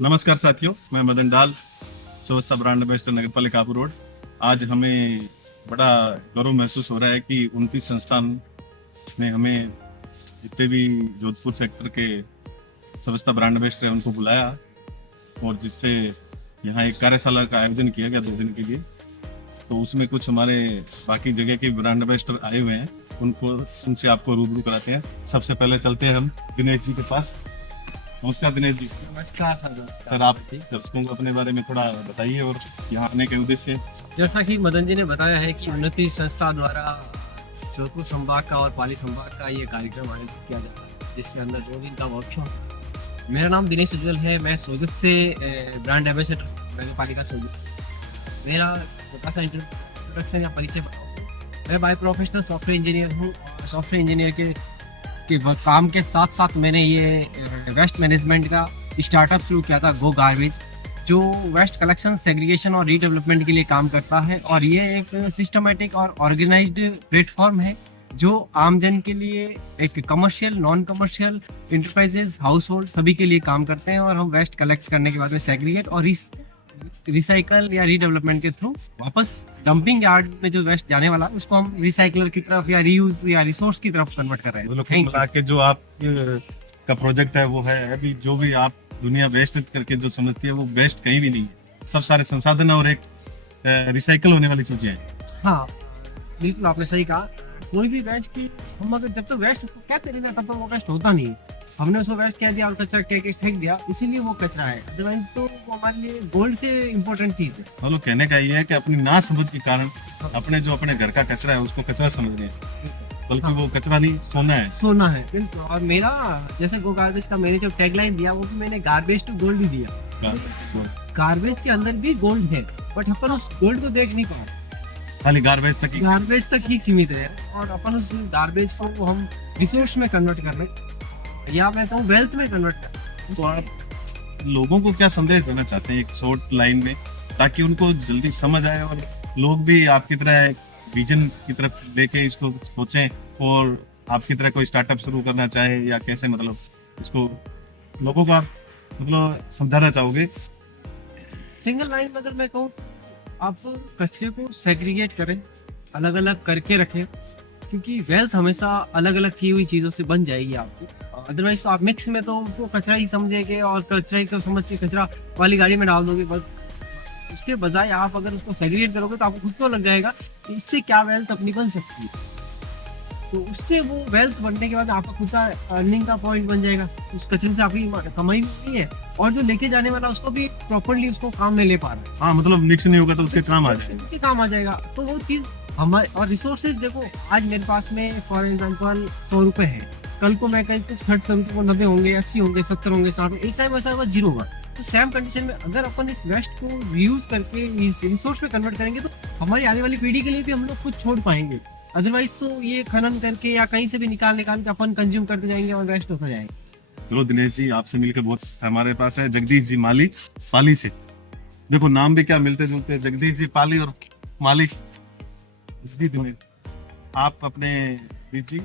नमस्कार साथियों, मैं मदन डाल, स्वच्छता ब्रांड एम्बेसडर नगर पालिका काबू रोड। आज हमें बड़ा गौरव महसूस हो रहा है कि 29 संस्थान ने हमें जितने भी जोधपुर सेक्टर के स्वच्छता ब्रांड एम्बेसडर हैं उनको बुलाया, और जिससे यहाँ एक कार्यशाला का आयोजन किया गया 2 दिन के लिए। तो उसमें कुछ हमारे बाकी जगह के ब्रांड एम्बेसडर आए हुए हैं, उनको उनसे आपको रूबरू कराते हैं। सबसे पहले चलते हैं हम दिनेश जी के पास। नमस्कार दिनेश जी। नमस्कार सर, आप दर्शकों को अपने बारे में थोड़ा बताइए और यहाँ आने के उद्देश्य। जैसा कि मदन जी ने बताया है कि उन्नति संस्था द्वारा जोधपुर संभाग का और पाली संभाग का ये कार्यक्रम आयोजित किया जाता है, जिसके अंदर 2 दिन का वर्कशॉप। मेरा नाम दिनेश उज्जवल है। मैं सोजत से ब्रांड एम्बेसडर नगर पालिका सोजत। मेरा छोटा सा इंट्रोडक्शन या परिचय बताऊँ। मैं बाय प्रोफेशनल सॉफ्टवेयर इंजीनियर हूँ। सॉफ्टवेयर इंजीनियर के काम के साथ साथ मैंने ये वेस्ट मैनेजमेंट का स्टार्टअप शुरू किया था, गो गार्बेज, जो वेस्ट कलेक्शन, सेग्रीगेशन और रीडेवलपमेंट के लिए काम करता है। और ये एक सिस्टमेटिक और ऑर्गेनाइज्ड प्लेटफॉर्म है जो आमजन के लिए, एक commercial, non commercial, enterprises, house hold सभी के लिए काम करते हैं। और हम वेस्ट कलेक्ट करने के बाद में सेग्रीगेट और रिसाइकल या रीडेवलपमेंट के थ्रू वापस डंपिंग यार्ड में जो वेस्ट जाने वाला है उसको हम रिसाइकलर की तरफ या रीयूज या रिसोर्स की तरफ कन्वर्ट कर रहे हैं। कुल मिला के जो आप का प्रोजेक्ट है वो है, अभी जो भी आप दुनिया वेस्ट करके जो समझती है वो वेस्ट कहीं भी नहीं है। सब सारे संसाधन और एक रिसाइकल होने वाली चीजें हैं। हाँ, बिल्कुल आपने सही कहा। कोई भी वेस्ट की, हम अगर जब तक वेस्ट उसको कहते नहीं ना तब तक वो वेस्ट होता नहीं है। हमने उसको वेस्ट कह दिया और कचरा के फेंक दिया, इसीलिए वो कचरा है। अदरवाइज तो वो हमारे लिए गोल्ड से इम्पोर्टेंट चीज है। मतलब कहने का ये है कि अपनी ना समझ के कारण अपने जो अपने घर का कचरा है उसको कचरा समझ रहे हैं, बल्कि वो कचरा नहीं, सोना है। सोना है, बिल्कुल। और मेरा जैसे गो गार्बेज का मैंने जो टैगलाइन दिया वो भी मैंने गार्बेज टू गोल्ड ही दिया। गार्बेज के अंदर भी गोल्ड है, बट अपन उस गोल्ड को देख नहीं पा रहे, खाली गार्बेज तक ही सीमित है। और अपन उस गार्बेज को हम रिसोर्स में कन्वर्ट कर रहे हैं, या मैं कहूँ वेल्थ में कन्वर्ट कर रहे हैं। तो आप लोगों को क्या संदेश देना चाहते हैं एक शॉर्ट लाइन में, ताकि उनको जल्दी समझ आए और लोग भी आपकी तरह विजन की तरफ लेके इसको सोचें और आपकी तरह कोई स्टार्टअप शुरू करना चाहे, या कैसे मतलब इसको लोगों का मतलब समझाना चाहोगे? सिंगल लाइन में अगर मैं कहूँ, आप कचरे को सेग्रीगेट करें, अलग अलग करके रखें, क्योंकि वेल्थ हमेशा अलग अलग की हुई चीज़ों से बन जाएगी आपको। अदरवाइज तो आप मिक्स में तो उसको कचरा ही समझेंगे और कचरे को समझ के कचरा वाली गाड़ी में डाल दोगे। बस उसके बजाय आप अगर उसको सेग्रीगेट करोगे तो आपको खुद को लग जाएगा कि इससे क्या वेल्थ अपनी बन सकती है। तो उससे वो वेल्थ बनने के बाद आपका खुद का अर्निंग का पॉइंट बन जाएगा। उस कचरे से आपकी कमाई भी नहीं है, और जो लेके जाने वाला उसको भी प्रॉपरली उसको काम में ले पा रहा है। हाँ, मतलब मिक्स नहीं होगा तो उसके काम आ जाएगा। उसके काम आ जाएगा। तो वो चीज हमारे, और रिसोर्सेज देखो, आज मेरे पास में फॉर एग्जाम्पल 100 रुपए है, कल को मैं कहीं कुछ खर्च करूँ तो वो 90 होंगे, 80 होंगे, 70 होंगे, 60, एक टाइम ऐसा होगा 0 होगा। तो सेम कंडीशन में अगर अपन इस वेस्ट को रीयूज करके इस रिसोर्स में कन्वर्ट करेंगे तो हमारी आने वाली पीढ़ी के लिए भी हम लोग कुछ छोड़ पाएंगे। अदरवाइज तो ये खनन करके या कहीं से भी निकाल निकाल के अपन कंज्यूम करते जाएंगे और वेस्ट होता जाएगा। चलो दिनेश जी, आपसे मिलकर बहुत, हमारे पास है जगदीश जी माली, पाली से। देखो नाम भी क्या मिलते जुलते हैं, जगदीश जी पाली और माली जी। दिनेश, आप अपने जी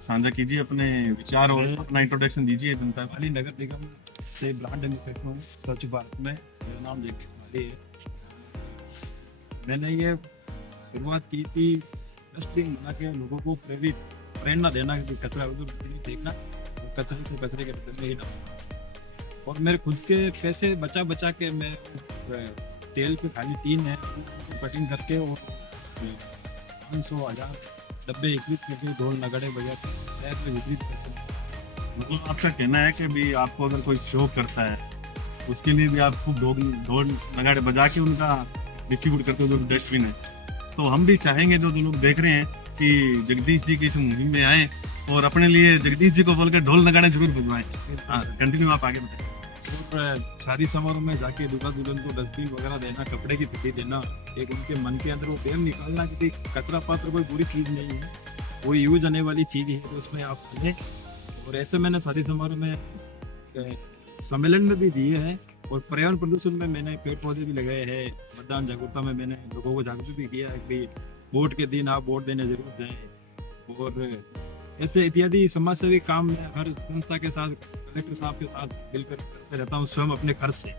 साझा कीजिए अपने विचार और अपना इंट्रोडक्शन दीजिए जनता को। पाली नगर निगम से ब्रांड एम्बेसडर हूँ स्वच्छ भारत में। मेरा नाम जगदीश माली है। मैंने ये शुरुआत की थी डस्टबिन बना के लोगों को प्रेरणा देना कि कचरा उधर नहीं फेंकना, और कचरे से कचरे के डब्बे में ही डालना। और मेरे खुद के पैसे बचा बचा के मैं तेल की खाली टीन है उनको कटिंग करके और 500,000 डब्बे वितरित करके ढोल नगाड़े बजा के शहर में वितरित करते हैं। मतलब आपका कहना है कि भी आपको अगर कोई शो करता है उसके लिए भी आप खूब ढोल नगाड़े बजा के उनका डिस्ट्रीब्यूट करते हो जो डस्टबिन है। तो हम भी चाहेंगे जो लोग देख रहे हैं कि जगदीश जी की इस मुहिम में आए और अपने लिए जगदीश जी को बोलकर ढोल नगाड़े जरूर बजवाएं। हाँ, कंटिन्यू आप आगे बताएं। और शादी समारोह में जाके दूल्हा दुल्हन को डस्टबिन वगैरह देना, कपड़े की थैली देना, एक उनके मन के अंदर वो प्रेम निकालना कि कचरा पात्र कोई बुरी चीज़ नहीं है, वो यूज आने वाली चीज़ है, तो उसमें आप दें। और ऐसे मैंने शादी समारोह में सम्मेलन में भी दिए हैं, और पर्यावरण प्रदूषण में मैंने पेड़ पौधे भी लगाए हैं। मतदान जागरूकता में मैंने लोगों को जागरूक भी किया है कि वोट के दिन आप वोट देने जरूर जाएं। और ऐसे इत्यादि समाज सेवी काम में हर संस्था के साथ, कलेक्टर साहब के साथ मिलकर करते रहता हूँ स्वयं अपने खर्च से।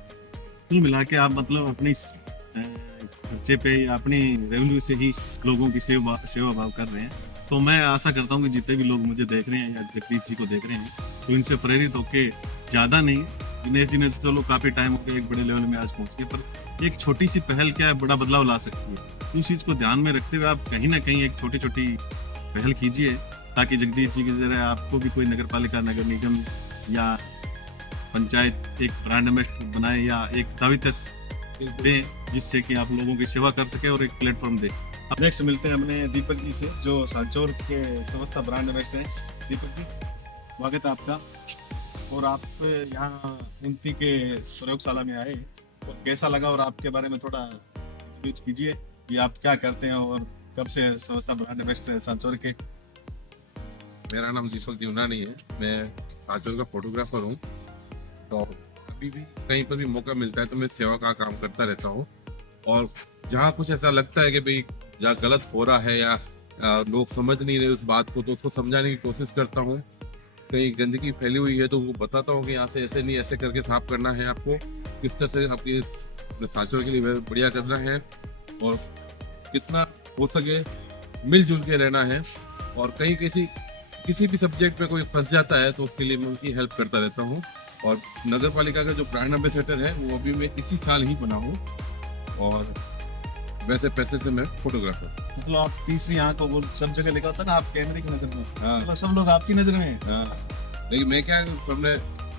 कुल मिला के आप मतलब अपनी खर्चे पे या अपनी रेवेन्यू से ही लोगों की सेवा भाव कर रहे हैं। तो मैं आशा करता हूँ कि जितने भी लोग मुझे देख रहे हैं या जगदीश जी को देख रहे हैं तो इनसे प्रेरित होके ज़्यादा नहीं, दिनेश जी ने तो चलो काफ़ी टाइम हो गया एक बड़े लेवल में आज पहुँच गए, पर एक छोटी सी पहल क्या है बड़ा बदलाव ला सकती है। उस चीज़ को ध्यान में रखते हुए आप कहीं ना कहीं एक छोटी छोटी पहल कीजिए ताकि जगदीश जी की तरह आपको भी कोई नगर पालिका, नगर निगम या पंचायत एक ब्रांड एम्बेसडर बनाए या एक दावित्य दें जिससे कि आप लोगों की सेवा कर सके और एक प्लेटफॉर्म दे। अब नेक्स्ट मिलते हैं अपने दीपक जी से जो सांचौर के समस्ता ब्रांड एम्बेसडर हैं। दीपक जी स्वागत है आपका। और आप यहाँ उनती के प्रयोगशाला में आए और कैसा लगा और आपके बारे में थोड़ा न्यूज कीजिए कि आप क्या करते हैं और कब से समस्ता ब्रांड एम्बेसडर सांचौर के। मेरा नाम दीपक जीवनानी है, मैं सांचौर का फोटोग्राफर हूँ। तो अभी भी कहीं पर भी मौका मिलता है तो मैं सेवा का काम करता रहता हूँ। और जहाँ कुछ ऐसा लगता है कि भाई जहाँ गलत हो रहा है या लोग समझ नहीं रहे उस बात को, तो उसको समझाने की कोशिश करता हूँ। कहीं गंदगी फैली हुई है तो वो बताता हूँ कि यहाँ से ऐसे नहीं, ऐसे करके साफ करना है आपको, किस तरह से आपकी सांचौर के लिए बढ़िया करना है और कितना हो सके मिलजुल के रहना है। और कहीं किसी भी सब्जेक्ट पे कोई फंस जाता है तो उसके लिए मैं उनकी हेल्प करता रहता हूँ। और नगर पालिका का जो ब्रांड एम्बेसडर है वो अभी मैं इसी साल ही बना हूँ और वैसे पैसे से मैं फोटोग्राफर। मतलब आप तीसरी आंख को वो सब जगह लिखा होता है ना, आप कैमरे की नजर में, हाँ मतलब सब लोग आपकी नजर में हैं। हाँ, लेकिन मैं क्या हमने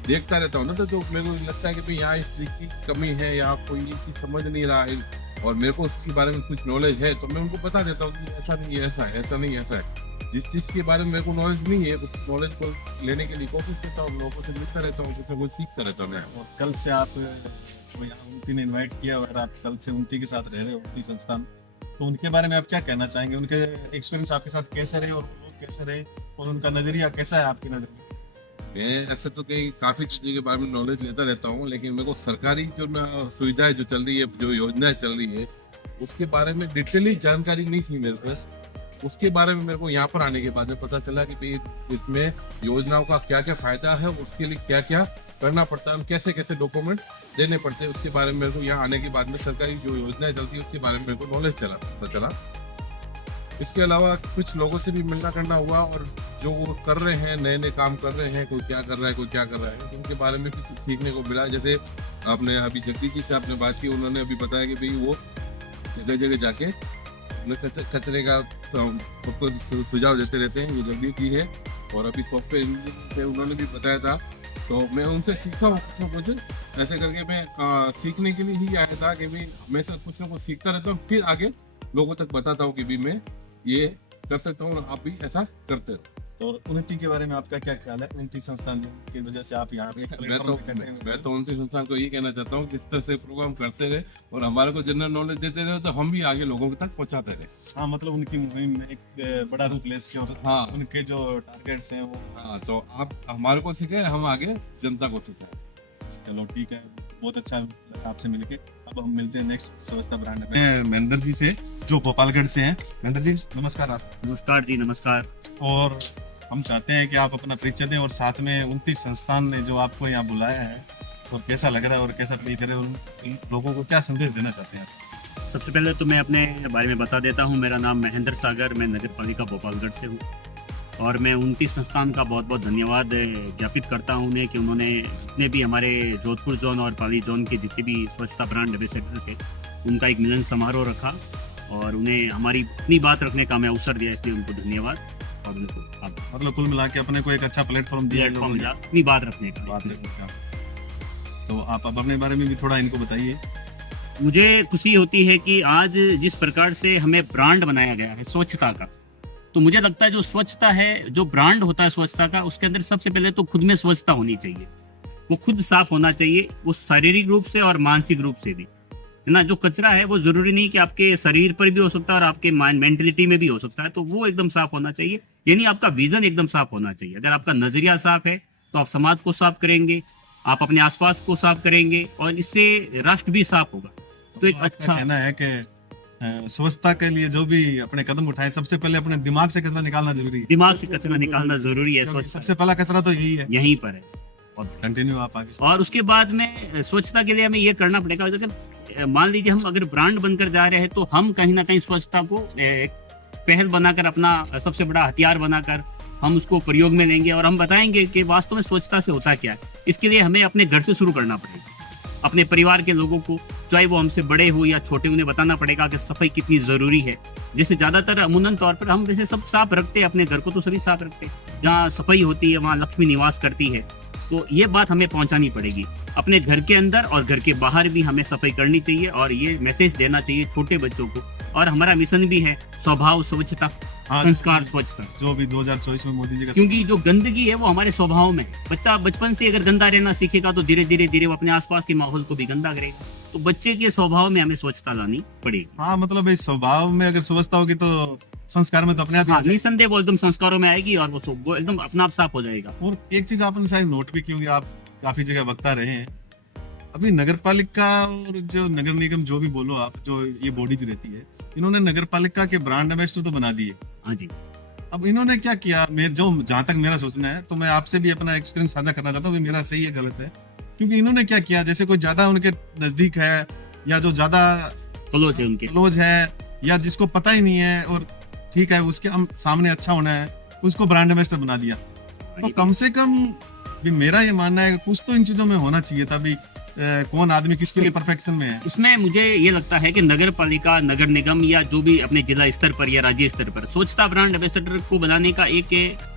देखता रहता हूँ ना तो मेरे को लगता है कि भाई यहाँ इस चीज की कमी है या कोई ये चीज समझ नहीं रहा है और मेरे को उसके बारे में कुछ नॉलेज है तो मैं उनको बता देता हूँ कि ऐसा नहीं है, ऐसा है, ऐसा नहीं है, ऐसा है। जिस चीज के बारे में मेरे को नॉलेज नहीं है उस नॉलेज को लेने के लिए कोशिश करता हूँ, लोगों से मिलता रहता हूँ, कुछ ना कुछ सीखता रहता हूँ मैं। और कल से आप को यहाँ उनती ने इनवाइट किया और आप कल से उनती के साथ रह रहे हो उनती संस्थान, तो उनके बारे में आप क्या कहना चाहेंगे? उनके एक्सपीरियंस आपके साथ कैसे रहे और लोग कैसे रहे और उनका नजरिया कैसा है आपकी नजर में? मैं ऐसे तो कई काफी चीजों के बारे में नॉलेज लेता रहता हूँ, लेकिन मेरे को सरकारी जो सुविधाएं जो चल रही है, जो योजनाएं चल रही है, उसके बारे में डिटेली जानकारी नहीं थी मेरे पास। उसके बारे में मेरे को यहाँ पर आने के बाद में पता चला कि भाई इसमें योजनाओं का क्या क्या फायदा है, उसके लिए क्या क्या करना पड़ता है, कैसे कैसे डॉक्यूमेंट देने पड़ते हैं, उसके बारे में मेरे को यहाँ आने के बाद में सरकारी जो योजनाएं चलती है उसके बारे में मेरे को नॉलेज पता चला। इसके अलावा कुछ लोगों से भी मिलना करना हुआ और जो वो कर रहे हैं, नए नए काम कर रहे हैं, कोई क्या कर रहा है, कोई क्या कर रहा है, तो उनके बारे में भी सीखने को मिला। जैसे आपने अभी जगदीश जी से आपने बात की, उन्होंने अभी बताया कि भाई वो जगह जगह जाके कचरे का सबको सुझाव देते रहते हैं, ये जगदीश जी है। और अभी सॉफ्टवेयर इंजीनियर थे, उन्होंने भी बताया था, तो मैं उनसे सीखा कुछ ऐसे करके मैं सीखने के लिए ही आया था कि भाई हमेशा कुछ ना कुछ सीखता रहता हूँ, फिर आगे लोगों तक बताता हूँ कि भाई मैं ये कर सकता हूँ, आप भी ऐसा करते रहो। और उन्नति के बारे में आपका क्या ख्याल है? उन्नति संस्थान की वजह से आप यहाँ मैं तो उनके संस्थान को ये कहना चाहता हूँ, जिस तरह से प्रोग्राम करते रहे और हमारे को जनरल नॉलेज देते रहे तो हम भी आगे लोगों तक पहुँचाते रहे। हाँ, मतलब उनकी मुहिम में एक बड़ा रूप ले सके और हाँ, उनके जो टारगेट्स हैं वो, हाँ, तो आप हमारे को सीखे, हम आगे जनता को सिखाए। चलो ठीक है, बहुत अच्छा लगा आपसे मिलके। अब हम मिलते हैं नेक्स्ट समस्ता ब्रांड में महेंद्र जी से जो गोपालगढ़ से हैं। महेंद्र जी नमस्कार। आप नमस्कार जी, नमस्कार। और हम चाहते हैं कि आप अपना परिचय दें और साथ में उनती संस्थान ने जो आपको यहाँ बुलाया है और कैसा लग रहा है और कैसा प्ले करे, उन लोगों को क्या संदेश देना चाहते हैं आप? सबसे पहले तो मैं अपने बारे में बता देता हूँ। मेरा नाम महेंद्र सागर, मैं नगर पालिका भोपालगढ़ से हूँ और मैं उनती संस्थान का बहुत बहुत धन्यवाद ज्ञापित करता हूँ उन्हें कि उन्होंने जितने भी हमारे जोधपुर जोन और पाली जोन के जितने भी स्वच्छता ब्रांड एम्बेसडर थे उनका एक मिलन समारोह रखा और उन्हें हमारी अपनी बात रखने का मैं अवसर दिया, इसलिए उनको धन्यवाद। और उनको मतलब कुल मिला के अपने को एक अच्छा प्लेटफॉर्म दिया मिला अपनी बात रखने का। बात रखने का। तो आप अब अपने बारे में भी थोड़ा इनको बताइए। मुझे खुशी होती है कि आज जिस प्रकार से हमें ब्रांड बनाया गया है स्वच्छता का, तो मुझे लगता है जो स्वच्छता है, जो ब्रांड होता है स्वच्छता का, उसके अंदर सबसे पहले तो खुद में स्वच्छता होनी चाहिए। वो खुद साफ होना चाहिए, वो शारीरिक रूप से और मानसिक रूप से भी, है ना। जो कचरा है वो जरूरी नहीं कि आपके शरीर पर भी हो सकता है और आपके मेंटलिटी में भी हो सकता है, तो वो एकदम साफ होना चाहिए। यानी आपका विजन एकदम साफ होना चाहिए। अगर आपका नजरिया साफ है तो आप समाज को साफ करेंगे, आप अपने आसपास को साफ करेंगे और इससे राष्ट्र भी साफ होगा। तो एक अच्छा कहना है कि स्वच्छता के लिए जो भी अपने कदम उठाए, सबसे पहले अपने दिमाग से कचरा निकालना जरूरी है, दिमाग से कचरा निकालना जरूरी है, क्योंकि स्वच्छता सबसे पहला कचरा तो यही है। यहीं पर है। और कंटिन्यू आप आगे। और उसके बाद में स्वच्छता के लिए हमें ये करना पड़ेगा, अगर मान लीजिए हम अगर ब्रांड बनकर जा रहे हैं तो हम कहीं ना कहीं स्वच्छता को एक पहल बनाकर, अपना सबसे बड़ा हथियार बनाकर हम उसको प्रयोग में लेंगे और हम बताएंगे कि वास्तव में स्वच्छता से होता क्या है। इसके लिए हमें अपने घर से शुरू करना पड़ेगा, अपने परिवार के लोगों को, चाहे वो हमसे बड़े हो या छोटे, उन्हें बताना पड़ेगा कि सफाई कितनी ज़रूरी है। जैसे ज़्यादातर अमूमन तौर पर हम वैसे सब साफ रखते हैं, अपने घर को तो सभी साफ रखते हैं, जहाँ सफाई होती है वहाँ लक्ष्मी निवास करती है। तो ये बात हमें पहुंचानी पड़ेगी, अपने घर के अंदर और घर के बाहर भी हमें सफाई करनी चाहिए और ये मैसेज देना चाहिए छोटे बच्चों को। और हमारा मिशन भी है स्वभाव स्वच्छता, आज संस्कार स्वच्छता, जो भी 2024 में मोदी जी का क्योंकि जो गंदगी है वो हमारे स्वभाव में है। बच्चा बचपन से अगर गंदा रहना सीखेगा तो धीरे धीरे वो अपने आसपास के माहौल को भी गंदा करेगा। तो बच्चे के स्वभाव में हमें स्वच्छता लानी पड़ेगी। हाँ, मतलब इस स्वभाव में अगर स्वच्छता होगी तो संस्कार में तो अपने आप ही आ हाँ, जाएगी। निसंदेह वो एकदम संस्कारों में आएगी और वो एकदम अपना आप साफ हो जाएगा। और एक चीज आपने शायद नोट भी की होगी, आप काफी जगह वक्ता रहे हैं, अभी नगर पालिका और जो नगर निगम जो भी बोलो आप, जो ये बॉडीज रहती है, इन्होंने नगर पालिका के ब्रांड एम्बेसडर तो बना दिए। हाँ जी। अब इन्होंने क्या किया, जो जहां तक मेरा सोचना है, तो मैं आपसे भी अपना एक्सपीरियंस साझा करना चाहता हूँ, मेरा सही है गलत है। क्योंकि इन्होंने क्या किया, जैसे कोई ज्यादा उनके नजदीक है या जो ज्यादा क्लोज है उनके, क्लोज है या जिसको पता ही नहीं है और ठीक है उसके सामने अच्छा होना है, उसको ब्रांड एम्बेसडर बना दिया। तो कम से कम भी मेरा ये मानना है कुछ तो इन चीजों में होना चाहिए, तभी कौन आदमी किसके लिए परफेक्शन में है। इसमें मुझे ये लगता है कि नगर पालिका, नगर निगम या जो भी अपने जिला स्तर पर या राज्य स्तर पर स्वच्छता ब्रांड एम्बेसडर को बनाने का एक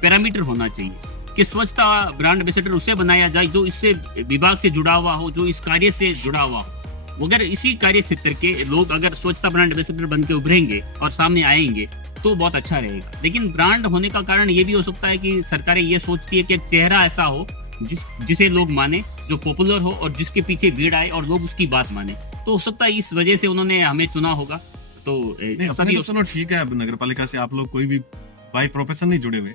पैरामीटर होना चाहिए कि स्वच्छता ब्रांड एम्बेसडर उसे बनाया जाए जो इससे विभाग से जुड़ा हुआ हो, जो इस कार्य से जुड़ा हुआ हो। अगर इसी कार्य क्षेत्र के लोग अगर स्वच्छता ब्रांड एम्बेसडर बन के उभरेंगे और सामने आएंगे तो बहुत अच्छा रहेगा। लेकिन ब्रांड होने का कारण ये भी हो सकता है कि सरकारें ये सोचती है कि एक चेहरा ऐसा हो जिसे लोग माने, जो पॉपुलर हो और जिसके पीछे भीड़ आए और लोग उसकी बात माने। तो हो सकता है इस वजह से उन्होंने हमें चुना होगा। तो नहीं, ऐसा अपने भी तो हो चलो ठीक है, अब नगर पालिका से आप लोग कोई भी बाई प्रोफेशन नहीं जुड़े हुए,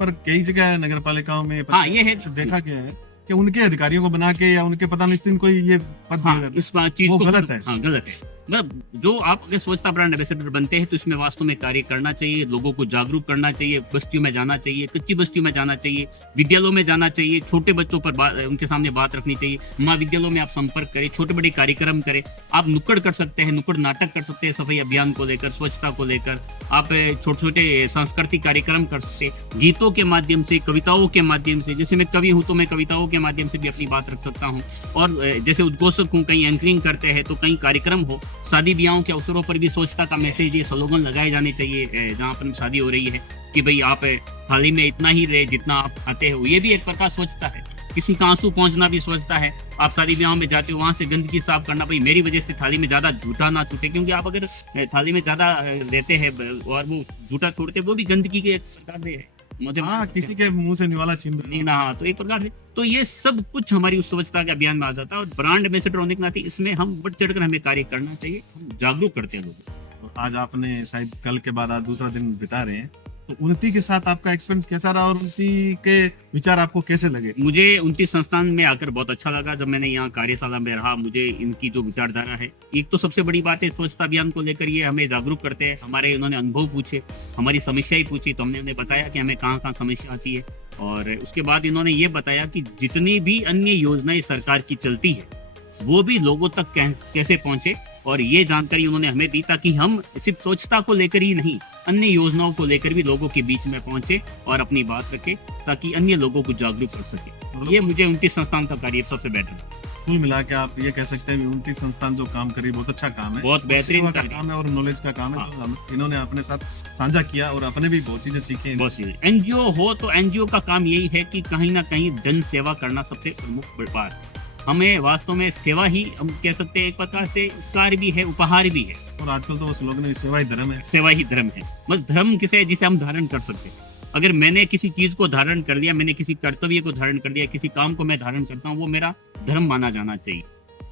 पर कई जगह नगर पालिकाओं में हाँ, ये है। देखा गया है कि उनके अधिकारियों को बना के या उनके पता नहीं कोई ये पद हाँ, दे देते हैं। इस बात चीज वो को गलत है। हाँ, गलत है। मतलब जो आप अगर स्वच्छता ब्रांड एम्बेसडर बनते हैं तो इसमें वास्तव में कार्य करना चाहिए, लोगों को जागरूक करना चाहिए, बस्तियों में जाना चाहिए, कच्ची बस्तियों में जाना चाहिए, विद्यालयों में जाना चाहिए, छोटे बच्चों पर उनके सामने बात रखनी चाहिए, महाविद्यालयों में आप संपर्क करें, छोटे बड़े कार्यक्रम करें। आप नुक्कड़ कर सकते हैं, नुक्कड़ नाटक कर सकते हैं सफाई अभियान को लेकर, स्वच्छता को लेकर। आप छोटे छोटे सांस्कृतिक कार्यक्रम कर सकते हैं, गीतों के माध्यम से, कविताओं के माध्यम से। जैसे मैं कवि हूँ तो मैं कविताओं के माध्यम से भी अपनी बात रख सकता हूँ। और जैसे उद्घोषक हूँ, कहीं एंकरिंग करते हैं तो कहीं कार्यक्रम हो, शादी ब्याहों के अवसरों पर भी स्वच्छता का मैसेज, ये स्लोगन लगाए जाने चाहिए जहाँ पर शादी हो रही है कि भाई आप थाली में इतना ही रहे जितना आप खाते हो। ये भी एक प्रकार स्वच्छता है। किसी का आंसू पहुंचना भी स्वच्छता है। आप शादी ब्याह में जाते हो, वहां से गंदगी साफ करना, भाई मेरी वजह से थाली में ज्यादा झूठा ना छूटे, क्योंकि आप अगर थाली में ज्यादा लेते हैं और वो झूठा छोड़ते, वो भी गंदगी के एक प्रकार से है। मुझे हाँ, किसी के मुंह से निवाला छीन नहीं ना, तो एक प्रकार से तो ये सब कुछ हमारी उस स्वच्छता के अभियान में आ जाता है। और ब्रांड एम्बेसडर होने के नाते इसमें हम बढ़ चढ़कर हमें कार्य करना चाहिए, हम जागरूक करते हैं लोगों को। आज आपने शायद कल के बाद आज दूसरा दिन बिता रहे हैं, तो उन्नति के साथ आपका एक्सपीरियंस कैसा रहा और उनकी के विचार आपको कैसे लगे? मुझे 29 संस्थान में आकर बहुत अच्छा लगा। जब मैंने यहाँ कार्यशाला में रहा, मुझे इनकी जो विचारधारा है, एक तो सबसे बड़ी बात है स्वच्छता अभियान को लेकर ये हमें जागरूक करते हैं। हमारे उन्होंने अनुभव पूछे, हमारी समस्याएं पूछी, तो हमने उन्हें बताया कि हमें कहाँ कहाँ समस्या आती है। और उसके बाद इन्होंने ये बताया कि जितनी भी अन्य योजनाएं सरकार की चलती है वो भी लोगों तक कैसे पहुंचे, और ये जानकारी उन्होंने हमें दी ताकि हम सिर्फ स्वच्छता को लेकर ही नहीं, अन्य योजनाओं को लेकर भी लोगों के बीच में पहुंचे और अपनी बात रखें ताकि अन्य लोगों को जागरूक कर सके। ये मुझे 29 संस्थान का कार्य सबसे बेटर लगा। कुल मिला के आप ये कह सकते हैं 29 संस्थान जो काम करी बहुत अच्छा काम है, बहुत बेहतरीन सेवा का कार्य। काम है और नॉलेज का काम है। हाँ। तो इन्होंने अपने साथ साझा किया और अपने भी बहुत चीजें सीखी हैं। बहुत सी एनजीओ हो तो एनजीओ का काम यही है कि कहीं ना कहीं जन सेवा करना सबसे प्रमुख व्यापार है। हमें वास्तव में सेवा ही हम कह सकते हैं, एक प्रकार से उपकार भी है, उपहार भी है। और आजकल तो वो स्लोगन है, सेवा ही धर्म है। सेवा ही धर्म है। मतलब धर्म किसे है? जिसे हम धारण कर सकते हैं। अगर मैंने किसी चीज को धारण कर लिया, मैंने किसी कर्तव्य को धारण कर लिया, किसी काम को मैं धारण करता हूँ, वो मेरा धर्म माना जाना चाहिए।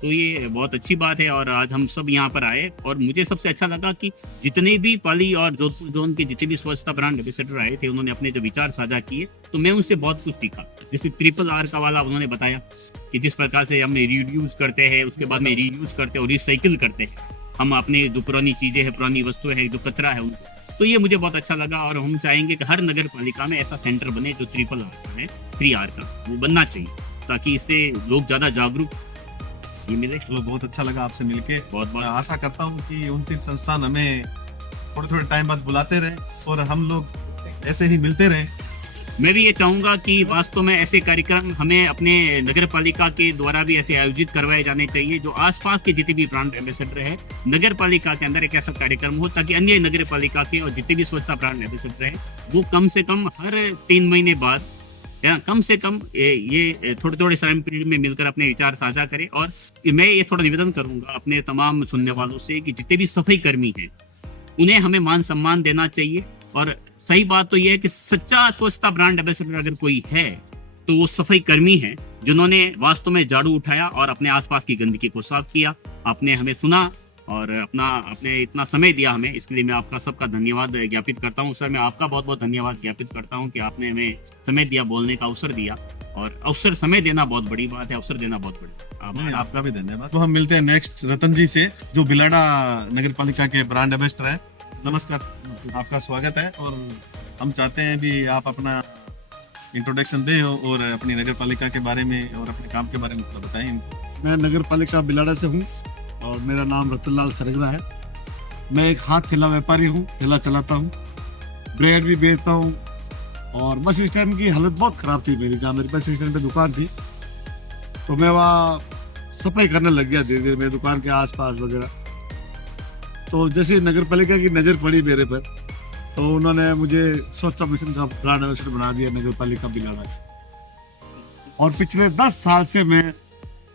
तो ये बहुत अच्छी बात है। और आज हम सब यहाँ पर आए और मुझे सबसे अच्छा लगा कि जितने भी पाली और जोधपुर जोन के जितने भी स्वच्छता ब्रांड एम्बेसडर आए थे, उन्होंने अपने जो विचार साझा किए, तो मैं उनसे बहुत कुछ सीखा। जैसे RRR का वाला उन्होंने बताया कि जिस प्रकार से हम रिड्यूस करते हैं, उसके बाद में रीयूज करते हैं और रिसाइकिल करते हैं, हम अपने जो पुरानी चीज़ें हैं, पुरानी वस्तुएं हैं, जो कचरा है उनको, तो ये मुझे बहुत अच्छा लगा। और हम चाहेंगे कि हर नगर पालिका में ऐसा सेंटर बने जो 3R का है, 3R का वो बनना चाहिए, ताकि इससे लोग ज़्यादा जागरूक ये मिले। चलो, बहुत अच्छा लगा आपसे मिलके। बहुत मैं बहुत आशा करता हूँ कि 29 संस्थान हमें थोड़े थोड़े टाइम बाद बुलाते रहे और हम लोग ऐसे ही मिलते रहे। मैं भी ये चाहूँगा कि वास्तव में ऐसे कार्यक्रम हमें अपने नगर पालिका के द्वारा भी ऐसे आयोजित करवाए जाने चाहिए, जो आसपास के जितने भी ब्रांड एम्बेसडर है नगर पालिका के अंदर एक ऐसा कार्यक्रम हो, ताकि अन्य नगर पालिका के और जितने भी स्वच्छता ब्रांड एम्बेसडर है वो कम से कम हर 3 महीने बाद या कम से कम ये थोड़े थोड़े टाइम पीरियड में मिलकर अपने विचार साझा करें। और मैं ये थोड़ा निवेदन करूंगा अपने तमाम सुनने वालों से कि जितने भी सफाई कर्मी हैं उन्हें हमें मान सम्मान देना चाहिए। और सही बात तो यह है कि सच्चा स्वच्छता ब्रांड एम्बेसडर अगर कोई है तो वो सफाई कर्मी है, जिन्होंने वास्तव में झाड़ू उठाया और अपने आसपास की गंदगी को साफ किया। आपने हमें सुना और अपने इतना समय दिया हमें, इसके लिए मैं आपका सबका धन्यवाद ज्ञापित करता हूँ। सर, मैं आपका बहुत बहुत धन्यवाद ज्ञापित करता हूँ कि आपने हमें समय दिया, बोलने का अवसर दिया। और अवसर, समय देना बहुत बड़ी बात है, अवसर देना बहुत बड़ी नहीं, आपका भी धन्यवाद। तो हम मिलते हैं नेक्स्ट रतन जी से, जो बिलाडा नगर पालिका के ब्रांड एम्बेसडर है। नमस्कार, आपका स्वागत है। और हम चाहते हैं भी आप अपना इंट्रोडक्शन दें और अपनी नगर पालिका के बारे में और अपने काम के बारे में थोड़ा बताएं इनको। मैं नगर पालिका बिलाड़ा से हूँ और मेरा नाम रतनलाल सरगरा है। मैं एक हाथ ठेला व्यापारी हूँ, ठेला चलाता हूँ, ब्रेड भी बेचता हूँ। और बस स्टैंड की हालत बहुत ख़राब थी मेरी, जहाँ मेरी बस स्टैंड पे दुकान थी, तो मैं वहाँ सफाई करने लग गया धीरे धीरे मेरी दुकान के आसपास वगैरह। तो जैसे नगर पालिका की नज़र पड़ी मेरे पर, तो उन्होंने मुझे स्वच्छता मिशन का ब्रांड एम्बेसडर बना दिया नगर पालिका बिलाड़ा। और पिछले 10 साल से मैं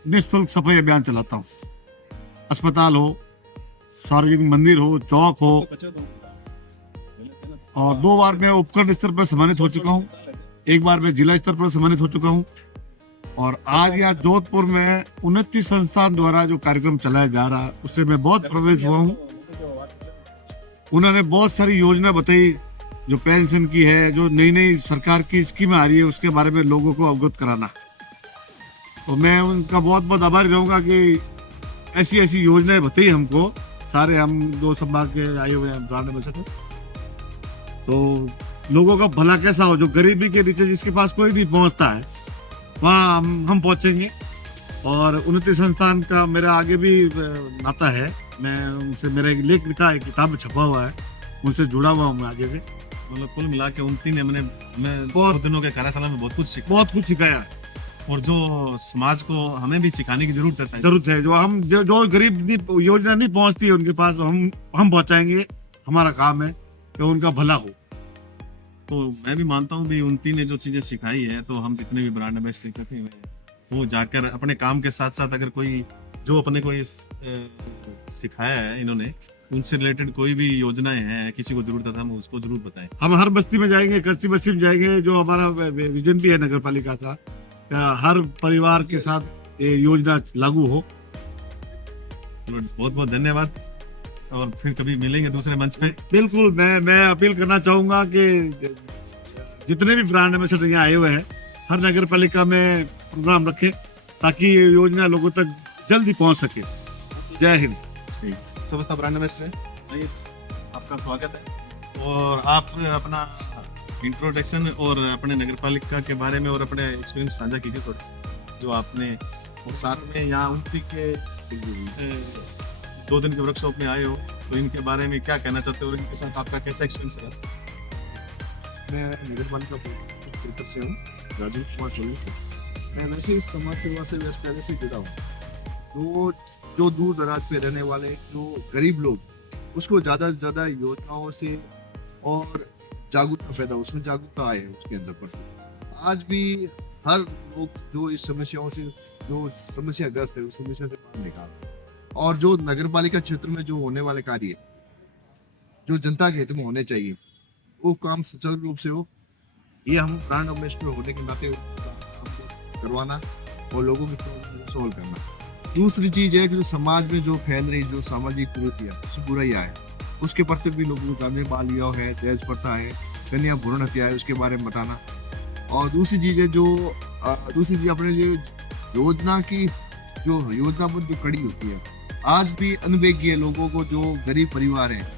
निःशुल्क सफाई अभियान चलाता हूँ। अस्पताल हो, सार्वजनिक मंदिर हो, चौक हो। और 2 बार मैं उपखंड स्तर पर सम्मानित हो चुका हूँ, 1 बार मैं जिला स्तर पर सम्मानित हो चुका हूँ। और आज यहाँ जोधपुर में 29 संस्थान द्वारा जो कार्यक्रम चलाया जा रहा है उससे मैं बहुत प्रभावित हुआ हूँ। उन्होंने बहुत सारी योजना बताई, जो पेंशन की है, जो नई नई सरकार की स्कीमें आ रही है उसके बारे में लोगों को अवगत कराना। तो मैं उनका बहुत बहुत आभारी रहूँगा कि ऐसी ऐसी योजनाएं बताई हमको। सारे हम 2 संभाग के आए हुए हैं ब्रांड एम्बेसडर, तो लोगों का भला कैसा हो, जो गरीबी के नीचे जिसके पास कोई नहीं पहुंचता है वहाँ हम पहुंचेंगे। और 29 संस्थान का मेरा आगे भी नाता है, मैं उनसे, मेरा एक लेख लिखा है, किताब में छपा हुआ है, उनसे जुड़ा हुआ हूँ मैं आगे से। मतलब कुल मिला के 29 ने हमें बहुत दिनों के कार्यशाला में बहुत कुछ सिखाया है। और जो समाज को हमें भी सिखाने की जरूरत है। जरूरत है, जो हम जो गरीब योजना नहीं पहुंचती है उनके पास, हम पहुंचाएंगे। हमारा काम है कि उनका भला हो। तो मैं भी मानता हूँ भी 29 ने जो चीजें सिखाई है, तो हम जितने भी ब्रांड एम्बेसडर करते हैं वो जाकर अपने काम के साथ साथ अगर कोई जो अपने को सिखाया है इन्होंने, उनसे रिलेटेड कोई भी योजनाएं हैं, किसी को जरूरत है, हम उसको जरूर बताएं। हम हर बस्ती में जाएंगे, कच्ची बस्ती में जाएंगे, जो हमारा विजन भी है नगर पालिका का, हर परिवार के साथ ये योजना लागू हो। चलो, बहुत बहुत धन्यवाद और फिर कभी मिलेंगे दूसरे मंच पे। बिल्कुल, मैं अपील करना चाहूंगा कि जितने भी ब्रांड एम्बेसडर यहाँ आए हुए हैं, हर नगर पालिका में प्रोग्राम रखें ताकि ये योजना लोगों तक जल्दी पहुंच सके। जय हिंद। स्वच्छता ब्रांड एम्बेसडर आपका स्वागत है। और आप अपना इंट्रोडक्शन और अपने नगर पालिका के बारे में और अपने एक्सपीरियंस साझा कीजिए थोड़े, जो आपने, और साथ में यहाँ उनकी के 2 दिन के वर्कशॉप में आए हो, तो इनके बारे में क्या कहना चाहते हो और इनके साथ आपका कैसा एक्सपीरियंस रहा? मैं नगर पालिका फिल्टर से हूँ, राजीव कुमार सोनी। मैं वैसे इस समाज सेवा से पहले से जुड़ा हूँ। तो जो दूर दराज पे रहने वाले जो गरीब लोग, उसको ज़्यादा से ज़्यादा योजनाओं से और जागरूकता पैदा, उसमें जागरूकता आए उसके अंदर पर। आज भी हर लोग जो इस समस्याओं से, जो समस्याग्रस्त है, उस समस्या से बाहर निकाल, और जो नगर पालिका क्षेत्र में जो होने वाले कार्य जो जनता के हित में होने चाहिए, वो काम सुचारू रूप से हो। ये हम ब्रांड एम्बेसडर होने के नाते करवाना और लोगों की प्रॉब्लम सॉल्व करना। दूसरी चीज है कि जो समाज में जो फैल रही जो सामाजिक कुरीतियां, बुराइयां है, उसके प्रति भी लोगों को जानने, बाल विवाह है, दहेज प्रथा है, कन्या भ्रूण हत्या है, उसके बारे में बताना। और दूसरी चीज है दूसरी चीज अपने जो योजना की, जो योजना पर जो कड़ी होती है, आज भी अनभिज्ञ लोगों को, जो गरीब परिवार है,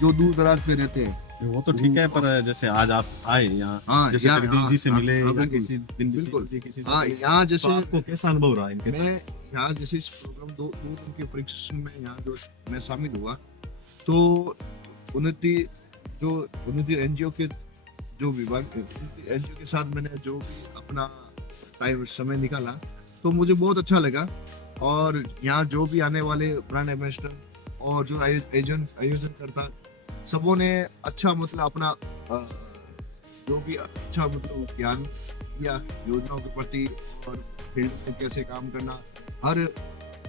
जो दूर दराज पे रहते हैं, वो तो ठीक है, पर जैसे आज आप आए यहाँ, हाँ, जैसे यहाँ- जगदीश जी से हाँ, मिले हाँ, या बिल्कुल। किसी दिन बिल्कुल। किसी से हाँ, मिले, यहाँ तो जैसे आपको कैसा अनुभव रहा इनके साथ? मैं यहाँ जैसे इस प्रोग्राम दो दिन के परीक्षण में यहाँ जो मैं शामिल हुआ, तो उन्नति एनजीओ के जो विभाग एनजीओ के साथ मैंने जो भी अपना टाइम समय निकाला, तो मुझे बहुत अच्छा लगा। और यहाँ जो भी आने वाले ब्रांड एम्बेसडर और जो आयोजन करता, सबों ने अच्छा मतलब अपना जो भी अच्छा मतलब ज्ञान दिया योजनाओं के प्रति, और फील्ड में कैसे काम करना, हर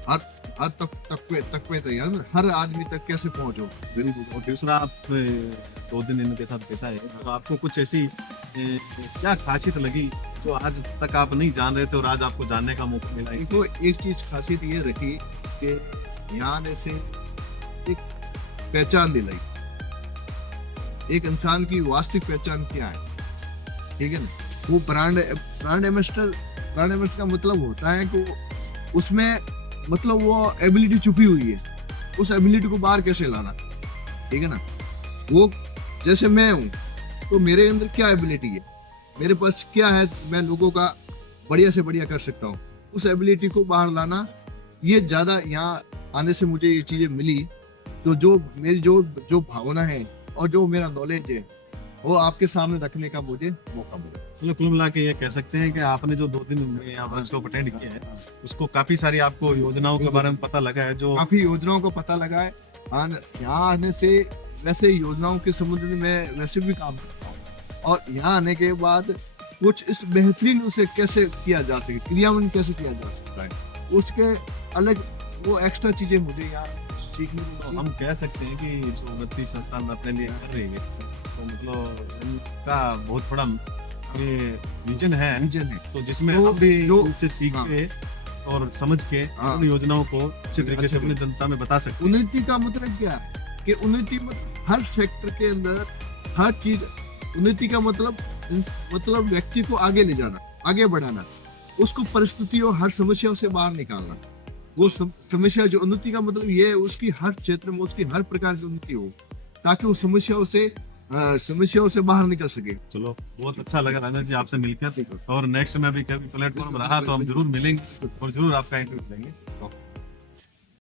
तक पे तो यार हर आदमी तक कैसे पहुंचो गरीबों को। और दूसरा, आप 2 दिन इनके साथ बिताए, तो आपको कुछ ऐसी क्या खासियत लगी जो आज तक आप नहीं जान रहे थे और आज आपको जानने का मौका मिला? इनको एक चीज खासियत ये रखी कि यहाँ आने से एक पहचान दिलाई, एक इंसान की वास्तविक पहचान क्या है, ठीक है ना। वो ब्रांड एम्बेसडर का मतलब होता है कि उसमें मतलब वो एबिलिटी छुपी हुई है, उस एबिलिटी को बाहर कैसे लाना, ठीक है ना। वो जैसे मैं हूँ, तो मेरे अंदर क्या एबिलिटी है, मेरे पास क्या है, मैं लोगों का बढ़िया से बढ़िया कर सकता हूँ, उस एबिलिटी को बाहर लाना, ये ज्यादा यहाँ आने से मुझे ये चीजें मिली। तो जो मेरी जो भावना है और जो मेरा नॉलेज है, वो आपके सामने रखने का मुझे मौका मिला। मतलब कुल मिला के ये कह सकते हैं कि आपने जो 2 दिन में यहाँ वर्कशॉप अटेंड किया है, उसको काफी सारी आपको योजनाओं के बारे में पता लगा है, जो काफी योजनाओं को पता लगा है। यहाँ आने से वैसे योजनाओं के संबंध में मैं वैसे भी काम करता हूँ, और यहाँ आने के बाद कुछ इस बेहतरीन उसे कैसे किया जा सके, क्रियान्वयन कैसे किया जा सकता है, उसके अलग वो एक्स्ट्रा चीजें मुझे यहाँ सीखने को तो मिली। हम कह सकते हैं कि जो उन्नति संस्थान अपने लिए कर रही है, तो मतलब उनका बहुत बड़ा ये विजन है, विजन है। तो जिसमें तो हम भी जो- उनसे सीख के और समझ के हाँ। उन योजनाओं को अच्छे तरीके से अपनी जनता में बता सकते हैं। उन्नति का मतलब क्या है कि उन्नति मतलब हर सेक्टर के अंदर हर चीज, उन्नति का मतलब व्यक्ति को आगे ले जाना, आगे बढ़ाना, उसको परिस्थितियों हर समस्याओं से बाहर निकालना। वो समस्या, जो उन्नति का मतलब ये है, उसकी हर क्षेत्र में उसकी हर प्रकार की उन्नति हो, ताकि वो समस्याओं से बाहर निकल सके। चलो, बहुत अच्छा लगा राजा जी आपसे मिलकर, और नेक्स्ट में भी कभी प्लेटफॉर्म रहा तो हम जरूर मिलेंगे और जरूर आपका इंटरव्यू लेंगे।